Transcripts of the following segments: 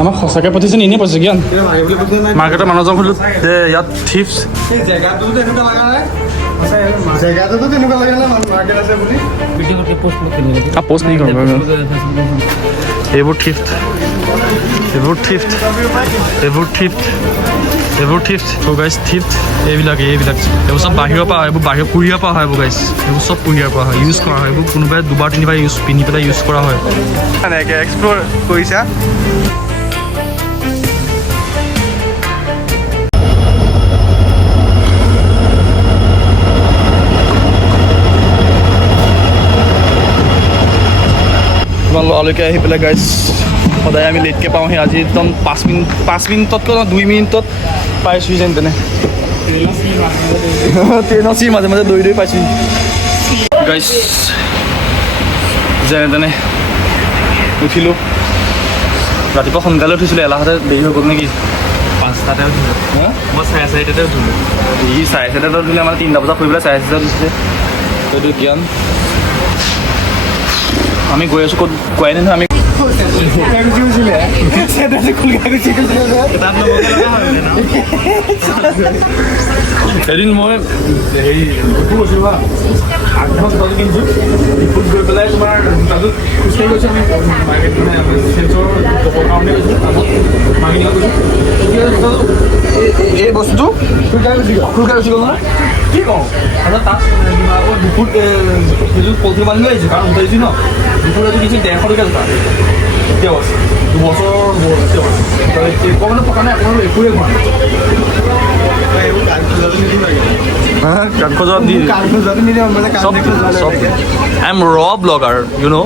আমাক সঁচাকৈ পঠিয়াইছে এনেই পাইছে জ্ঞান মাৰ্কেটৰ মানুহজন সুধিলো যে ইয়াত থিপছ জেগাটোতো এনেকুৱা লগা নাই জেগাটোতো তেনেকুৱা লগা নাই মাৰ্কেট আছে বুলি পোষ্ট নাই কৰিব এইবোৰ থিফ্ট ত' গাইজ থিফ্ট এইবিলাক এইবোৰ চব বাহিৰৰ পৰা হয় এইবোৰ কুঁহিয়াৰ পৰা হয় এইবোৰ গাইজ এইবোৰ চব কুঁহিয়াৰ পৰা হয় ইউজ কৰা হয় এইবোৰ কোনোবাই দুবাৰ তিনিবাৰ পিন্ধি পেলাই ইউজ কৰা হয় এনেকৈ এক্সপ্ল'ৰ কৰিছা তোমাৰ লৰালৈকে আহি পেলাই গাইজ সদায় আমি লেটকৈ পাওঁহি আজি একদম 5 মিনিটতকৈ 2 মিনিটত পাইছোঁহি যেন তেনে ট্ৰেইনৰ চিৰ মাজে মাজে দৌৰি পাইছোঁহি গাইজ যেনে তেনে উঠিলোঁ ৰাতিপুৱা সোনকালে উঠিছিলোঁ এলাহতে দেৰি হৈ গ'ল নেকি 5টাতে উঠিলোঁ মই 4:30টাতে উঠিলোঁ ই 4:30টাতে উঠিলে আমাৰ 3টা বজাত ফুৰিবলৈ 4:30টাত উঠিছে সেইটো জ্ঞান আমি গৈ আছোঁ ক'ত কোৱাই নাই নহয় আমি এদিন মই হেৰি ডিপুত গৈছিলোঁ হা আগদিনা জোতাযোৰ কিনিছোঁ ডিপুত গৈ পেলাই তোমাৰ জোতাযোৰ খোজকাঢ়ি গৈছোঁ আমি মাৰ্কেট মানে চেঞ্চৰ কাৰণে গৈছোঁ আগত মাৰ্কেটিঙত গৈছোঁ এই বস্তুটো খোলখাই গুচি গ'ল নহয় কি কওঁ তাৰপিছত তাত আকৌ ডিপুত সেইযোৰ পলিথিন বান্ধি লৈ আহিছোঁ কাৰণ উঠাইছোঁ ন ডিপুত এইটো কিনিছোঁ 150 টকীয়া জোতা এতিয়াও আছে 2 বছৰ এতিয়াও আছে মানে পকা নাই আপোনালোক একোৱে খোৱা আই এম ৰ ব্লগাৰ ইউ ন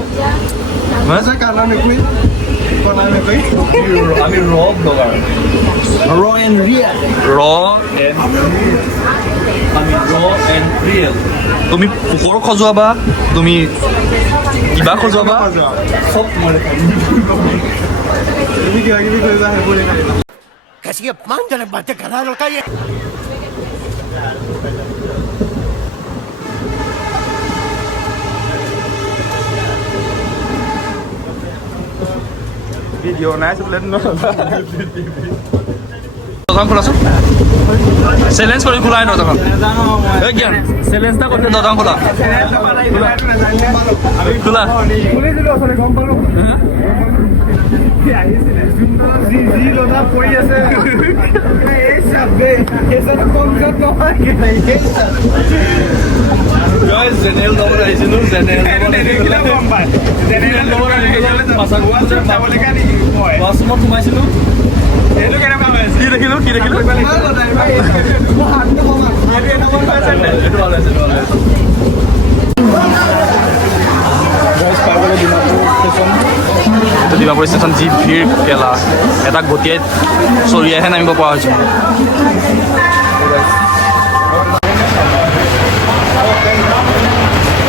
আমি ৰ ব্লগাৰ ৰ এণ্ড ৰিয়েল তুমি পোহৰ সজোৱাবা তুমি কিবা সজোৱাবা চব তোমাৰ তুমি কিবা কিবি কৰিবা সেইবোৰে পাৰিবা Kasi mandan ang bata kanalo kayo. Video' নাই আছিলে দোকান খোলাচোন চেলেঞ্জ কৰি খোলাই ন দোকান জ্ঞান চেলেঞ্জ এটা কৰি দোকান খোলা খোলা গম পালোঁ পৰি আছে জেনেৰেল লগত আহিছিলোঁ ৱাছৰুমত সোমাইছিলোঁ কি দেখিলোঁ ডিমাপুৰ ষ্টেচন যি ভিৰ কেলা এটা গতিয়াই চৰিয়াহে নামিব পৰা হৈছোঁ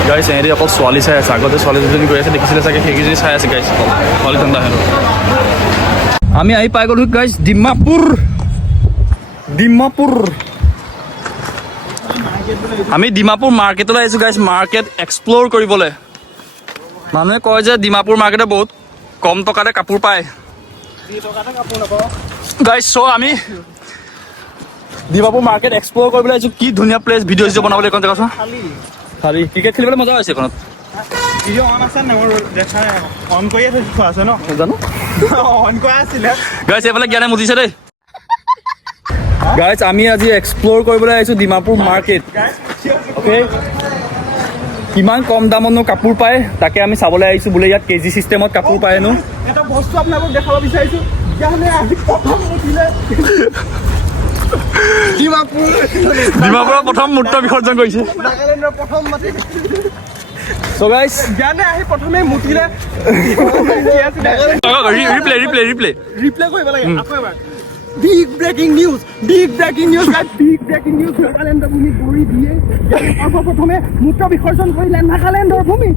গাইছ এহেঁতি অকল ছোৱালী চাই আছে আগতে ছোৱালী দুজনী গৈ আছে দেখিছিলে চাগে সেইকেইজনী চাই আছে গাইছ ছোৱালী ঠাণ্ডা হেনো আমি আহি পাই গ'লোঁ গাইছ ডিমাপুৰ আমি ডিমাপুৰ মাৰ্কেটলৈ আহিছোঁ গাইছ মাৰ্কেট এক্সপ্ল'ৰ কৰিবলৈ মানুহে কয় যে ডিমাপুৰ মাৰ্কেটে বহুত কম টকাতে কাপোৰ পায় গাইছ চ' আমি ডিমাপুৰ মাৰ্কেট এক্সপ্ল'ৰ কৰিবলৈ আহিছোঁ কি ধুনীয়া প্লেচ ভিডিঅ' চিডিঅ' বনাবলৈ এইখন জেগাচোন খালি ক্ৰিকেট খেলিবলৈ মজা হৈছে এইখনত ভিডিঅ' অন আছে নাই মোৰ দেখা অন কৰিয়ে থোৱা আছে ন জানো অন কৰা আছিলে গাইছ এইফালে জ্ঞানে মুতিছে দেই গাইছ আমি আজি এক্সপ্ল'ৰ কৰিবলৈ আহিছোঁ ডিমাপুৰ মাৰ্কেট অ'কে কিমান কম দামতনো কাপোৰ পায় তাকে আমি চাবলৈ আহিছোঁ বোলে ইয়াত কেজি চিষ্টেমত কাপোৰ পায়নো এটা বস্তু আপোনালোকক দেখাব বিচাৰিছোঁ ডিমাপুৰৰ প্ৰথম মূৰ্ত বিসৰ্জন কৰিছে নাগালেণ্ডৰ প্ৰথম মাটি চ' গাইছ জ্ঞানে আহি প্ৰথমে মুতিলে ৰিপ্লে কৰিব লাগে আকৌ এবাৰ Big breaking news! Big breaking news! নাগালেণ্ডৰ ভূমি গঢ়ি দিয়ে সৰ্বপ্ৰথমে মূত্ৰ বিসৰ্জন কৰিলে নাগালেণ্ডৰ ভূমি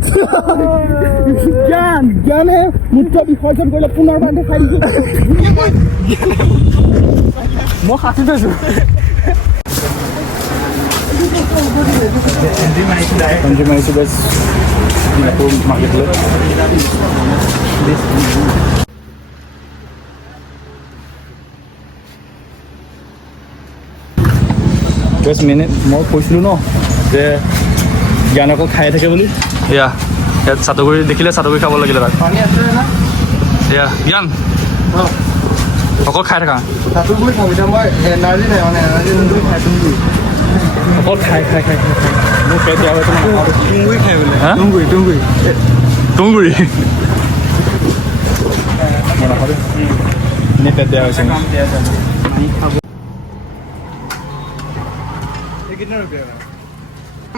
জ্ঞানে মূত্ৰ বিসৰ্জন কৰিলে পুনৰবাৰ দেখাই দিছোঁ মই সাঁচি থৈছোঁ মই কৈছিলোঁ ন যে জ্ঞান অকল খাই থাকে বুলি এয়া ইয়াত চাটুগুৰি দেখিলে চাটুগুৰি খাব লাগিলে তাক পানী আছে না এয়া জ্ঞান অকল খাই থাকা চাটুগুৰি খাম এতিয়া মই এনাৰ্জি নাই মানে এনাৰ্জি নোগুৰি খাই তুঁহগুৰি অকল খাই মোৰ পেট বেয়া হৈছে তুঁহগুৰি খাই বোলে হা তুঁহগুৰি তুঁহগুৰি এনেই পেট বেয়া হৈছে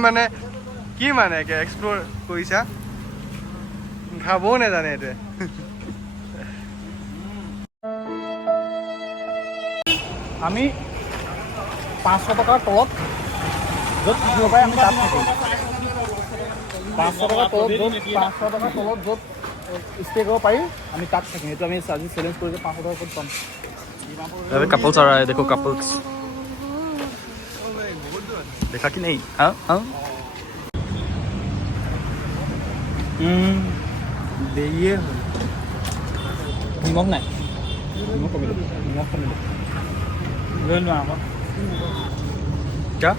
মানে কি মানে এক্সপ্ল'ৰ কৰিছা খাবও নাজানে এইটোৱে আমি 500 টকাৰ তলত য'ত থাকিব পাৰে আমি তাত থাকিম 500 টকাৰ তলত য'ত ষ্টে কৰিব পাৰি আমি তাত থাকিম এইটো আমি আজি চেলেঞ্জ কৰি 500 টকাৰ ক'ত পাম कपल्स आ रहा है देखो कपल्स देखा कि नहीं हाँ हाँ দেৰিয়ে হ'ল निमक नहीं निमक कमी লৈ লোৱা আকৌ क्या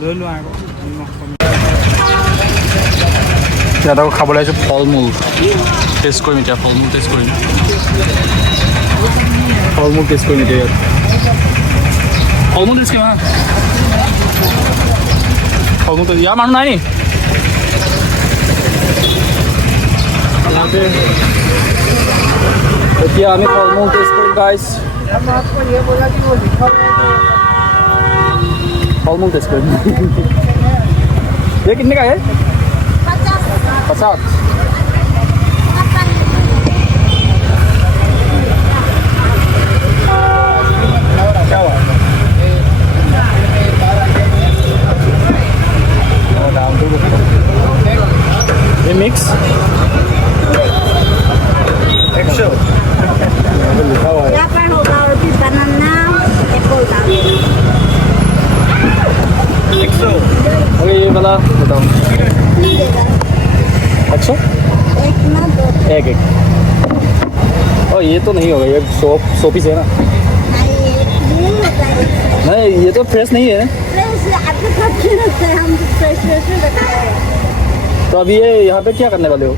লৈ লোৱা আকৌ নিমখ কমি ইয়াত আকৌ খাবলৈ আহিছোঁ ফল মূল টেষ্ট কৰিম এতিয়া ফল মূল টেষ্ট কৰিম এতিয়া ইয়াত ফল মূল টেষ্ট কৰিম ফল মূল ইয়াৰ মানুহ নাই নি এতিয়া আমি ফল মূল টেষ্ট কৰিম গাইছ फल मूल टेस्ट करें ये कितने का है 50 क्या हुआ ये मिक्स 100 लिखा हुआ है banana apple अरे ये वाला बताओ अच्छा एक और ये तो नहीं होगा ये सौ पीस है ना नहीं ये तो फ्रेश नहीं है तो अभी ये यहाँ पे क्या करने वाले हो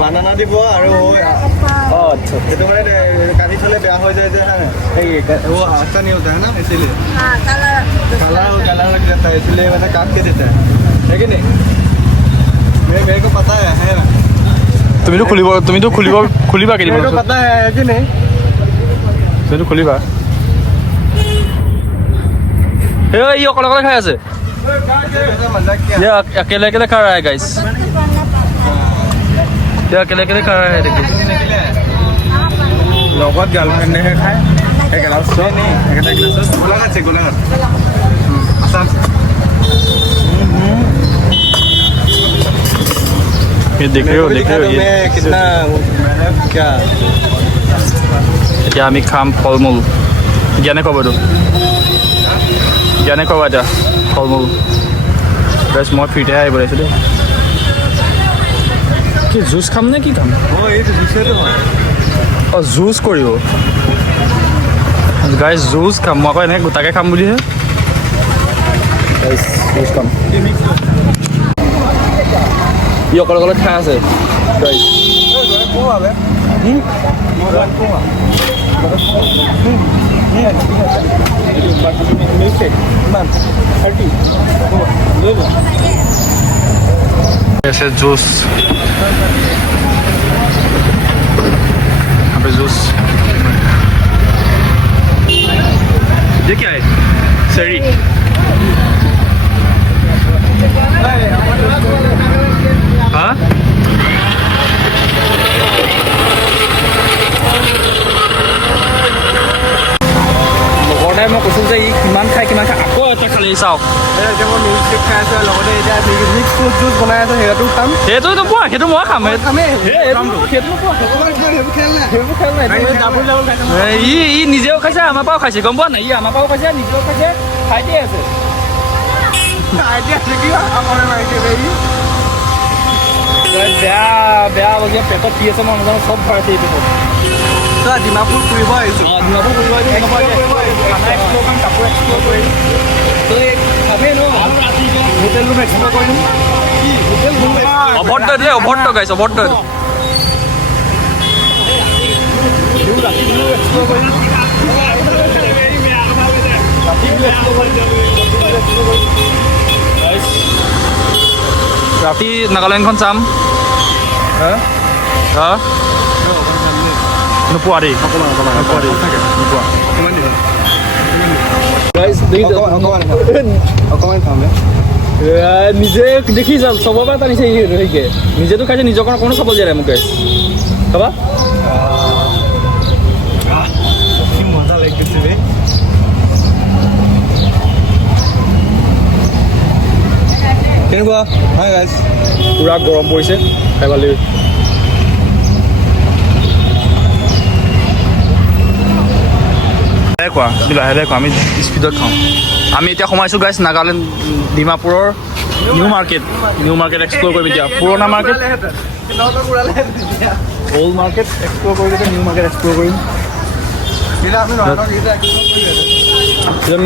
বানানা দিব আৰু अच्छा সেইটো মানে কাটি থলে বেয়া হৈ যায় যে এই वो अच्छा नहीं होता है ना इसीलिए कलर लग जाता है इसलिए मैंने काट के देता है कि नहीं मेरे को पता है ना তুমি তো খুলিবা কেলি मेरे को पता है कि नहीं তুমি খুলিবা ए ये অকলে খাই আছে मजाक किया ये अकेले खा रहा है गाइस ये अकेले खा रहा है देखिए লগত গাৰ্লফ্ৰেণ্ডেহে খায় একেলা চব একেটা গ্লাছত গোলাঘাট আছে গোলাঘাট আসাম ये देख रहे हो ये कितना क्या এতিয়া আমি খাম ফল মূল জ্ঞানে ক'ব এইটো জ্ঞানে ক'বা এতিয়া ফল মূল গাইছ মই ফ্ৰীতেহে আহিব লাগিছোঁ দেই কি জুচ খাম নে কি খাম এইটো বিষয়টো হয় অঁ জুচ কৰিব গাইছ জুচ খাম মই আকৌ এনেকৈ গোটাকৈ খাম বুলিহে গাইছ জুচ খাম ই অকলে খাই আছে গাইছ ऐसे जूस यहाँ पे जूस ये क्या है सरी हाँ মই কৈছোঁ যে ই কিমান খাই আকৌ এটা খালি চাওঁ এতিয়া মই মিল্ক শ্বেক খাই আছোঁ লগতে এতিয়া মিক্স ফ্ৰুট জুচ বনাই আছোঁ সেইটো খাম সেইটো নোপোৱা সেইটো মই খাম ই নিজেও খাইছে আমাৰ পৰাও খাইছে গম পোৱা নাই ই আমাৰ পৰাও খাইছে নিজেও খাইছে খাইতে আছে বেয়া বেয়া পেটত কি আছে মই নাজানো চব ভৰাইছে এইটো তই ডিমাপুৰ ফুৰিব আহিছোঁ ডিমাপুৰ ফুৰিব আহিছোঁ খানা এক্সপ্ল'ৰ কৰিম কাপোৰ এক্সপ্ল'ৰ কৰিম তই খামেই ন হোটেল ৰুম এক্সপ্ল'ৰ কৰিম হোটেল ৰুম অভদ্ৰ দিলে অভদ্ৰ গাইছ অভদ্ৰ ৰাতি এক্সপ্ল'ৰ কৰিম ৰাতি নাগালেণ্ডখন চাম হা নোপোৱা দেই অকণমান খাম নিজে দেখি যাম চবৰ পৰা টানিছে সেইকে নিজেতো খাইছে নিজৰ কাৰণে অকণো চাব দিয়া নাই মোক গাইছ চাবা মজা লাগিছে ৰে কেনেকুৱা হয় গাইছ পুৰা গৰম পৰিছে খাই ভাল লাগিব কোৱা লাহে কোৱা আমি স্পীডত খাওঁ আমি এতিয়া সোমাইছোঁ গাইছ নাগালেণ্ড ডিমাপুৰৰ নিউ মাৰ্কেট এক্সপ্ল'ৰ কৰিম এতিয়া পুৰণা মাৰ্কেট অল্ড মাৰ্কেট এক্সপ্ল'ৰ কৰিলে নিউ মাৰ্কেট এক্সপ্ল'ৰ কৰিম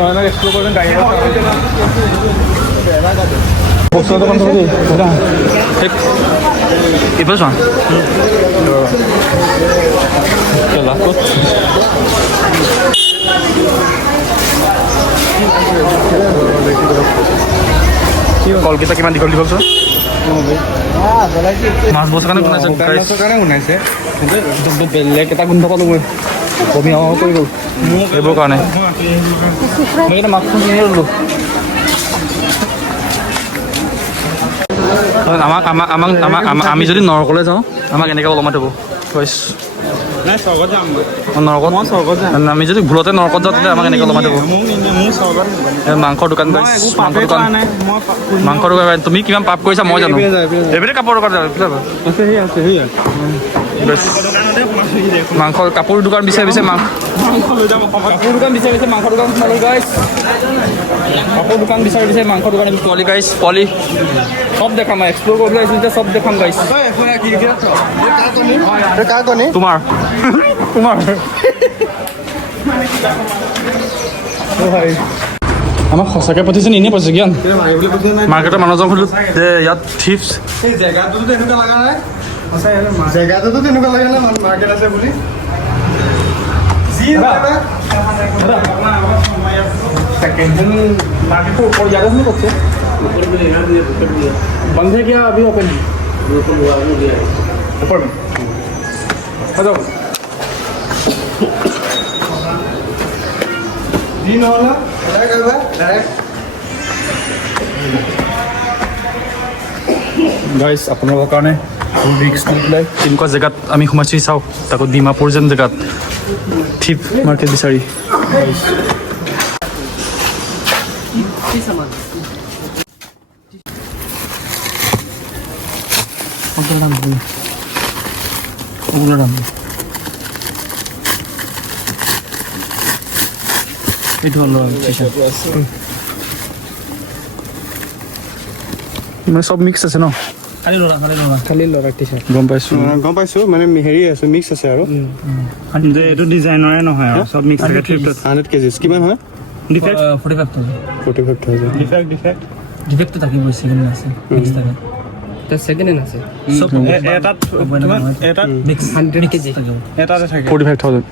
নহয় এক্সপ্ল'ৰ কৰিম গাড়ী বস্তু দোকান এইফালে চোৱা লাষ্টত কলকেইটা কিমান দীঘল চোৱা মাছ বছৰ কাৰণে বনাইছে বেলেগ এটা গোন্ধ পালোঁ মই বমি আও কৰি গ'ল এইবোৰ কাৰণে মই এটা মাছখন কিনি ল'লোঁ আমি যদি নৰকলৈ যাওঁ আমাক এনেকৈ ওলমাই থ'ব নৰকত আমি যদি ভুলতে নৰকত যাওঁ তেতিয়া আমাক এনেকৈ ওলমাই থ'ব মাংসৰ দোকান মাংসৰ দোকান তুমি কিমান পাপ কৰিছা মই জানো এইপিনে কাপোৰৰ দোকান মাংসৰ কাপোৰ দোকান বিচাৰি কাপোৰ দোকান বিচাৰি মাংসৰ দোকান সোমালোঁ গাইছ কাপোৰ দোকান বিচাৰি মাংসৰ দোকান পোৱালি গাইছ পোৱালি চব দেখাম এক্সপ্ল'ৰ কৰিবলৈ আহিছোঁ যেতিয়া চব দেখাম গাইছ কাৰ কণী তোমাৰ আমাক সঁচাকৈ পঠিয়াইছে এনেই পাইছে জ্ঞান মাৰ্কেটৰ মানুহজন সুধিলোঁ যে ইয়াত থিপছ জেগাটোতো তেনেকুৱা লগা নাই জেগাটোতো তেনেকুৱা লগা নাই মাৰ্কেট আছে বুলি सेकंड हैंड मार्केट को ऊपर ज़्यादा नहीं करते बंद है क्या अभी ओपन ऊपर में बताओ दिन होला गाइस আপোনালোকৰ কাৰণে ৰিক্স লৈ তেনেকুৱা জেগাত আমি সোমাইছোঁ চাওক তাকো ডিমাপুৰ যেন জেগাত থিপ মাৰ্কেট বিচাৰি এইটো হ'ল মানে চব মিক্স আছে ন খালি ল'ৰা টি চাৰ্ট গম পাইছোঁ গম পাইছোঁ মানে হেৰি আছে মিক্স আছে আৰু এইটো ডিজাইনৰে নহয় আৰু চব মিক্স থাকে 100 কেজি কিমান হয় 45,000 45,000 ডিফেক্ট থাকিবই সেকেন্ড আছে মিক্স থাকে সেকেন্ড হেণ্ড আছে সব এটাত এটাত মিক্স 100 কেজি এটাতে থাকে 45,000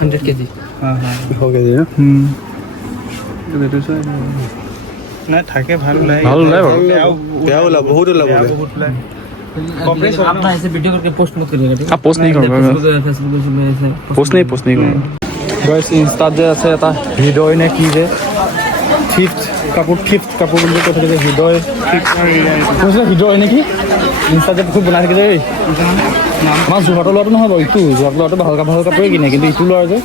100 কেজি हो गया ना নাই থাকে ভাল ওলাই ভাল ওলাই বাৰু বেয়া ওলাব বহুত ওলাব अपना ऐसे वीडियो करके पोस्ट मत करिएगा ठीक है आप पोस्ट नहीं करूँगा फेसबुक में ऐसे पोस्ट नहीं करूँगा गाइस इंस्टात जे আছে এটা হৃদয় নে কি যে ফিফ্থ কাপোৰ বুলি কৈ থাকে যে হৃদয় কৈছে হৃদয় নেকি ইনষ্টাতে খুব বনাই থাকে যে আমাৰ যোৰহাটৰ ল'ৰাটো নহয় বাৰু ইটো যোৰহাটৰ ল'ৰাটো ভাল কাপোৰে কিনে কিন্তু ইটো ল'ৰা যে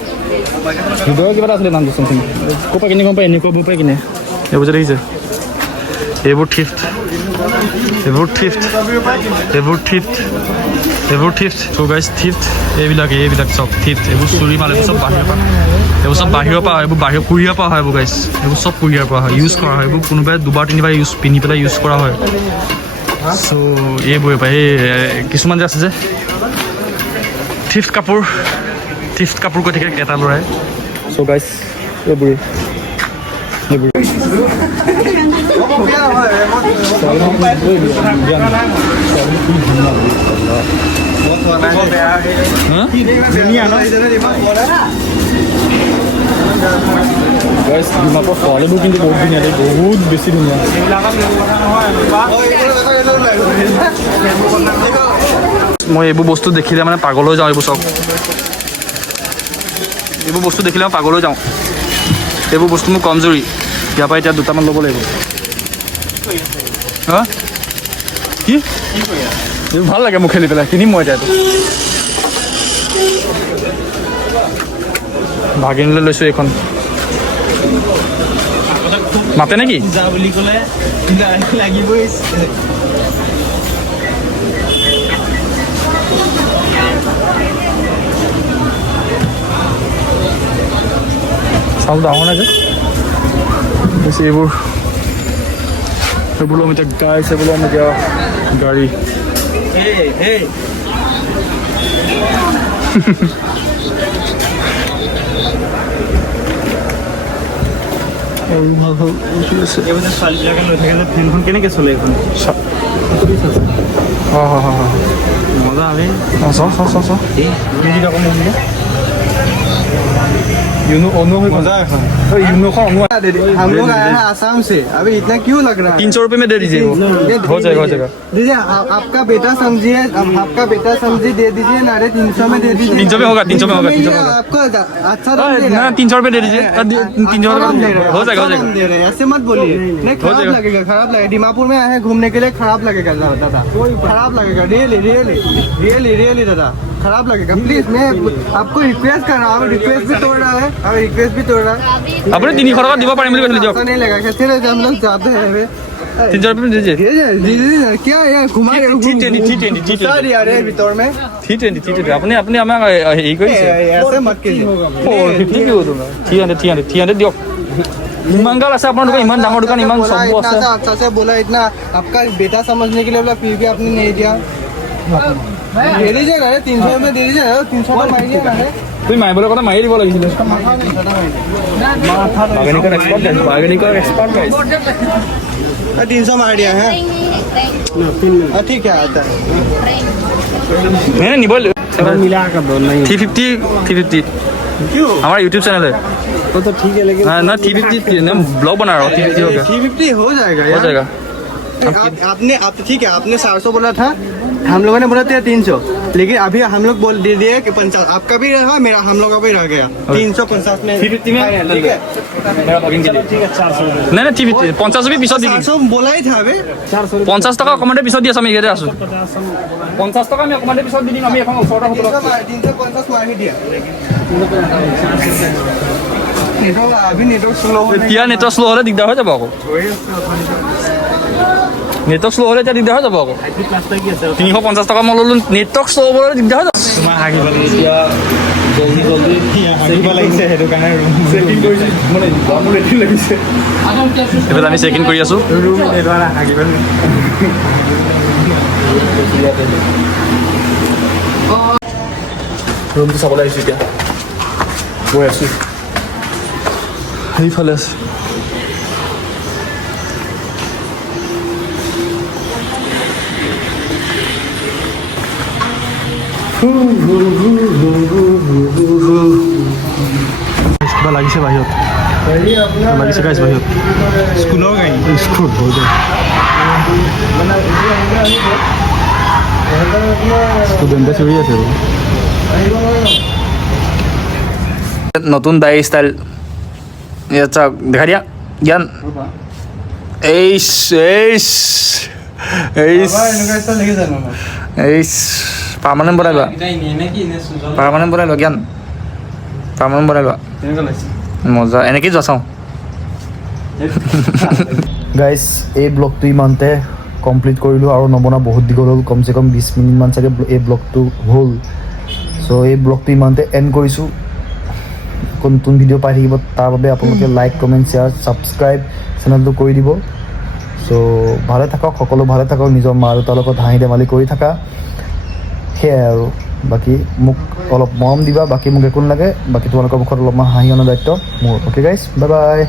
হৃদয় কিবা এটা আছিলে নামটো চামথিং ক'ৰ পৰা কিনে গম পাই এনেকুৱা পৰা কিনে এইবোৰ যে দেখিছে এইবোৰ থিফ্ট চ' গাইজ থিফ্ট এইবিলাক চব থিফ্ট এইবোৰ চুৰি মাল এইবোৰ চব বাহিৰৰ পৰা এইবোৰ কুৰিয়াৰ পৰা হয় এইবোৰ গাইজ এইবোৰ চব কুৰিয়াৰ পৰা হয় ইউজ কৰা হয় এইবোৰ কোনোবাই 2-3 পিন্ধি পেলাই ইউজ কৰা হয় চ' এইবোৰে পাই এই কিছুমান যে আছে যে থিফ্ট কাপোৰ কৈ থাকে এটা ল'ৰাই চ' গাইছ এইবোৰে ডিমাপুৰ ছোৱালীবোৰ কিন্তু বহুত ধুনীয়া দেই বহুত বেছি ধুনীয়া মই এইবোৰ বস্তু দেখিলে মানে পাগল হৈ যাওঁ এইবোৰ চব এইবোৰ বস্তু দেখিলে মই পাগল হৈ যাওঁ এইবোৰ বস্তু মোৰ কমজুৰি ইয়াৰ পৰা এতিয়া দুটামান ল'ব লাগিব হা কি এইবোৰ ভাল লাগে মোক খেলি পেলাই কিনিম মই এতিয়া ভাগিনলৈ লৈছোঁ এইখন মাতে নেকি যা বুলি ক'লে লাগিবই চাউল ডাঙৰ নাই যে এইবোৰ ল'ম এতিয়া গাইছে বোলো আমি এতিয়া গাড়ী ছোৱালীবিলাকে লৈ থাকে যে ফেনখন কেনেকৈ চলে এইখন মজা আমি हम लोग आए हैं आसाम से अभी इतना क्यों लग रहा है 300 रुपये में दे दीजिए हो जाएगा दीजिए आपका बेटा समझिए अब आपका बेटा समझिए दे दीजिए ना 300 में दे दीजिए 300 में होगा 300 में होगा आपको अच्छा दाम दे रहा ना 300 रुपये दे दीजिए 300 रुपये हो जाएगा दे रहे हैं ऐसे मत बोलिए नहीं खराब लगेगा दीमापुर में आए हैं घूमने के लिए खराब लगेगा दादा खराब लगेगा रियली दादा खराब लगेगा प्लीज मैं आपको रिक्वेस्ट कर रहा हूँ रिक्वेस्ट भी तोड़ रहा है আপুনি 300 টকা দিব পাৰিম বুলি কৈছিলে দিয়ক ऐसा नहीं लगा कैसे रहते हम लोग जाते हैं 300 रुपये में दीजिए क्या यार घुमा रहे हो सारी आ रहे हैं भीतर में T20 আপুনি আমাক হেৰি কৰিছে ऐसे मत कीजिए 300 দিয়ক ইমান গাল আছে আপোনাৰ দোকান ইমান ডাঙৰ দোকান ইমান চব इतना আছে अच्छा से बोला इतना आपका बेटा समझने के लिए बोला फिर भी आपने नहीं दिया दे दीजिए ना 300 में दे दीजिए 300 का मारिए ना তুমি মাৰিবলৈ কথা মাৰি দিব লাগিছিলে বাৰ্গেনিকৰ এক্সপাৰ্ট গাইছ 300 मार दिया है ठीक है आता है नहीं निब मिला कर दो नहीं 350 क्यों हमारा यूट्यूब चैनल है तो ठीक है लेकिन ना 350 ब्लॉग बना रहा हूँ 350 हो गया 350 हो जाएगा हो जाएगा आप ठीक है आपने 400 बोला था हम लोगों ने बोला था 300 लेकिन अभी हम लोग बोल दे दिए कि 50 आपका भी रहा मेरा हम लोग का भी रह गया 350 में 350 में ठीक है मेरा भागिन के लिए ठीक है 400 नहीं नहीं 350 50 रुपये पिছত দি দিম 400 बोला ही था अभी 50 টকা অকমানে পিছত দি আছো আমি ইয়াতে আছো 50 টকা আমি অকমানে পিছত দি দিম আমি এখন ওচৰতে হোটেলত 350 मार ही दिया अभी नेटवर्क स्लो हो এতিয়া নেটৱৰ্ক শ্ল' হ'লে দিগদাৰ হৈ যাব আকৌ নেটৱৰ্ক শ্ল' হ'লে এতিয়া দিগদাৰ হৈ যাব আকৌ 350 টকা মই ল'লো নেটৱৰ্ক শ্ল' হ'বলৈ দিগদাৰ হৈ যাব তোমাৰ হাগিব এতিয়া জলদি হাগিব লাগিছে সেইটো কাৰণে চেকিং কৰিছে মানে মোৰ ৰেডি লাগিছে এইফালে আমি চেকিং কৰি আছো ৰুম এবাৰ হাগিব ৰুমটো চাবলৈ আহিছোঁ এতিয়া গৈ আছোঁ সেইফালে আছে কিবা লাগিছে বাহিৰত লাগিছে গাইছ বাহিৰত স্কুলৰ গাড়ী স্কুল হৈ যায় ষ্টুডেণ্টে চিঞৰি আছে নতুন দাড়ি ষ্টাইল আচ্ছা দেখা দিয়া জ্ঞান পাৰ্মানেণ্ট বনাই লোৱা জ্ঞান পাৰ্মানেণ্ট বনাই লোৱা মজা এনেকেই যোৱা চাওঁ গাইজ এই ব্লগটো ইমানতে কমপ্লিট কৰিলোঁ আৰু নবনা বহুত দীঘল হ'ল কমচে কম 20 মিনিটমান চাগে এই ব্লগটো হ'ল চ' এই ব্লগটো ইমানতে এণ্ড কৰিছোঁ নতুন ভিডিঅ' পাই থাকিব তাৰ বাবে আপোনালোকে লাইক কমেণ্ট শ্বেয়াৰ ছাবস্ক্ৰাইব চেনেলটো কৰি দিব চ' ভালে থাকক সকলো ভালে থাকক নিজৰ মা দেউতাৰ লগত হাঁহি ধেমালি কৰি থাকা সেয়াই আৰু বাকী মোক অলপ মৰম দিবা বাকী মোক একো নালাগে বাকী তোমালোকৰ মুখত অলপমান হাঁহি অনা দায়িত্ব মোৰ অ'কে গাইজ বাই বাই